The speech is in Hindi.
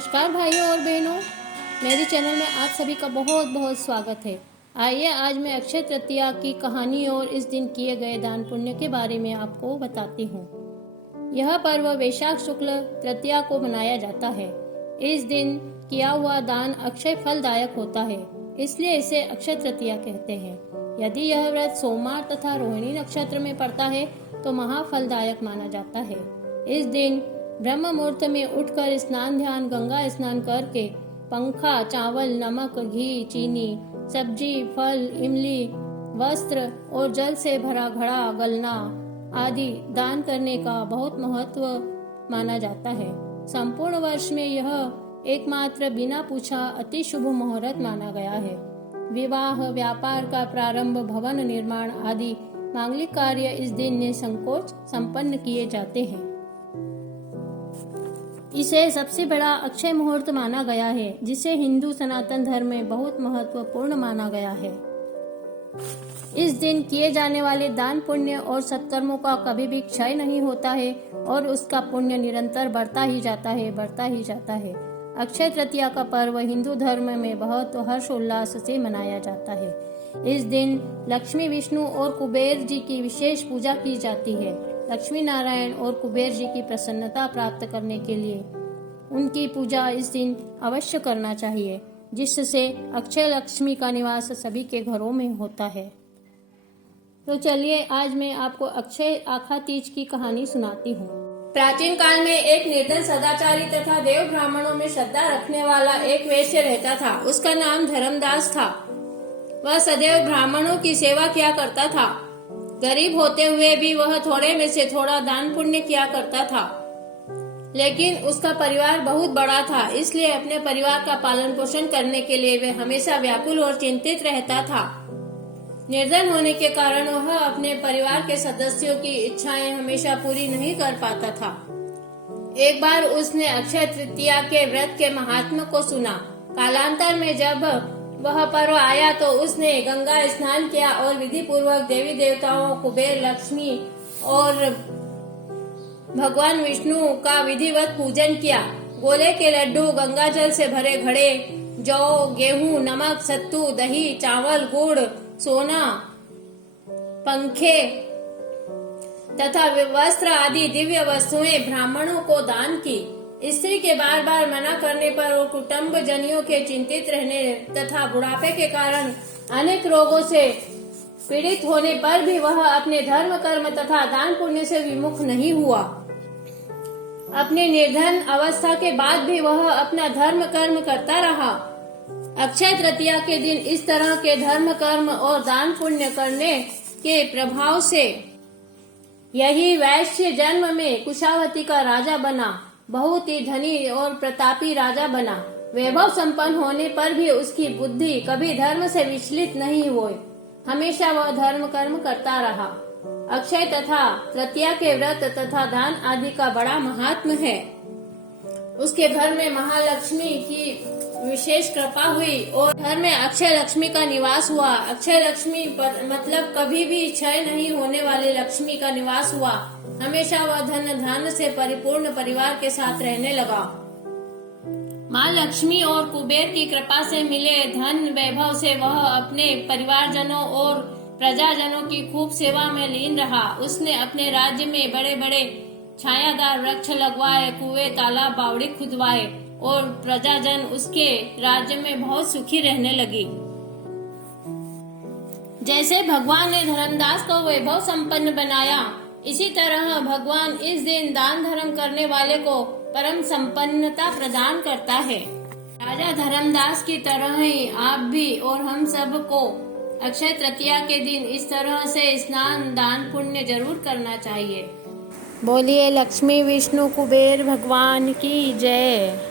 नमस्कार भाइयों और बहनों, मेरे चैनल में आप सभी का बहुत बहुत स्वागत है। आइए आज मैं अक्षय तृतीया की कहानी और इस दिन किए गए दान पुण्य के बारे में आपको बताती हूँ। यह पर्व वैशाख शुक्ल तृतीया को मनाया जाता है। इस दिन किया हुआ दान अक्षय फलदायक होता है, इसलिए इसे अक्षय तृतीया कहते हैं। यदि यह व्रत सोमवार तथा रोहिणी नक्षत्र में पड़ता है तो महाफलदायक माना जाता है। इस दिन ब्रह्म मुहूर्त में उठकर स्नान ध्यान गंगा स्नान करके पंखा, चावल, नमक, घी, चीनी, सब्जी, फल, इमली, वस्त्र और जल से भरा घड़ा, गलना आदि दान करने का बहुत महत्व माना जाता है। संपूर्ण वर्ष में यह एकमात्र बिना पूछा अति शुभ मुहूर्त माना गया है। विवाह, व्यापार का प्रारंभ, भवन निर्माण आदि मांगलिक कार्य इस दिन निसंकोच संपन्न किए जाते हैं। इसे सबसे बड़ा अक्षय मुहूर्त माना गया है, जिसे हिंदू सनातन धर्म में बहुत महत्वपूर्ण माना गया है। इस दिन किए जाने वाले दान पुण्य और सत्कर्मों का कभी भी क्षय नहीं होता है और उसका पुण्य निरंतर बढ़ता ही जाता है। अक्षय तृतीया का पर्व हिंदू धर्म में बहुत हर्षोल्लास से मनाया जाता है। इस दिन लक्ष्मी, विष्णु और कुबेर जी की विशेष पूजा की जाती है। लक्ष्मी नारायण और कुबेर जी की प्रसन्नता प्राप्त करने के लिए उनकी पूजा इस दिन अवश्य करना चाहिए, जिससे अक्षय लक्ष्मी का निवास सभी के घरों में होता है। तो चलिए आज मैं आपको अक्षय आखा तीज की कहानी सुनाती हूँ। प्राचीन काल में एक निर्धन सदाचारी तथा देव ब्राह्मणों में श्रद्धा रखने वाला एक वैश्य रहता था। उसका नाम धर्मदास था। वह सदैव ब्राह्मणों की सेवा किया करता था। गरीब होते हुए भी वह थोड़े में से थोड़ा दान पुण्य किया करता था। लेकिन उसका परिवार बहुत बड़ा था, इसलिए अपने परिवार का पालन पोषण करने के लिए वह हमेशा व्याकुल और चिंतित रहता था। निर्धन होने के कारण वह अपने परिवार के सदस्यों की इच्छाएं हमेशा पूरी नहीं कर पाता था। एक बार उसने अक्षय तृतीया के व्रत के महात्म्य को सुना। कालांतर में जब वह पर्व आया तो उसने गंगा स्नान किया और विधि पूर्वक देवी देवताओं, कुबेर, लक्ष्मी और भगवान विष्णु का विधिवत पूजन किया। गोले के लड्डू, गंगा जल से भरे घड़े, जौ, गेहूं, नमक, सत्तू, दही, चावल, गुड़, सोना, पंखे तथा वस्त्र आदि दिव्य वस्तुएं ब्राह्मणों को दान की। स्त्री के बार बार मना करने पर और कुटुंब जनियों के चिंतित रहने तथा बुढ़ापे के कारण अनेक रोगों से पीड़ित होने पर भी वह अपने धर्म कर्म तथा दान पुण्य से विमुख नहीं हुआ। अपने निर्धन अवस्था के बाद भी वह अपना धर्म कर्म करता रहा। अक्षय तृतीया के दिन इस तरह के धर्म कर्म और दान पुण्य करने के प्रभाव से यही वैश्य जन्म में कुशावती का राजा बना। बहुत ही धनी और प्रतापी राजा बना। वैभव संपन्न होने पर भी उसकी बुद्धि कभी धर्म से विचलित नहीं हुई। हमेशा वह धर्म कर्म करता रहा। अक्षय तथा तृतीया के व्रत तथा दान आदि का बड़ा महात्म्य है। उसके घर में महालक्ष्मी की विशेष कृपा हुई और घर में अक्षय लक्ष्मी का निवास हुआ। अक्षय लक्ष्मी मतलब कभी भी क्षय नहीं होने वाली लक्ष्मी का निवास हुआ। हमेशा वह धन धान्य से परिपूर्ण परिवार के साथ रहने लगा। माँ लक्ष्मी और कुबेर की कृपा से मिले धन वैभव से वह अपने परिवारजनों और प्रजाजनों की खूब सेवा में लीन रहा। उसने अपने राज्य में बड़े बड़े छायादार वृक्ष लगवाए, कुएं, तालाब, बावड़ी खुदवाए और प्रजाजन उसके राज्य में बहुत सुखी रहने लगी। जैसे भगवान ने धर्मदास को वैभव संपन्न बनाया, इसी तरह भगवान इस दिन दान धर्म करने वाले को परम संपन्नता प्रदान करता है। राजा धर्मदास की तरह ही आप भी और हम सब को अक्षय तृतीया के दिन इस तरह से स्नान, दान पुण्य जरूर करना चाहिए। बोलिए लक्ष्मी, विष्णु, कुबेर भगवान की जय।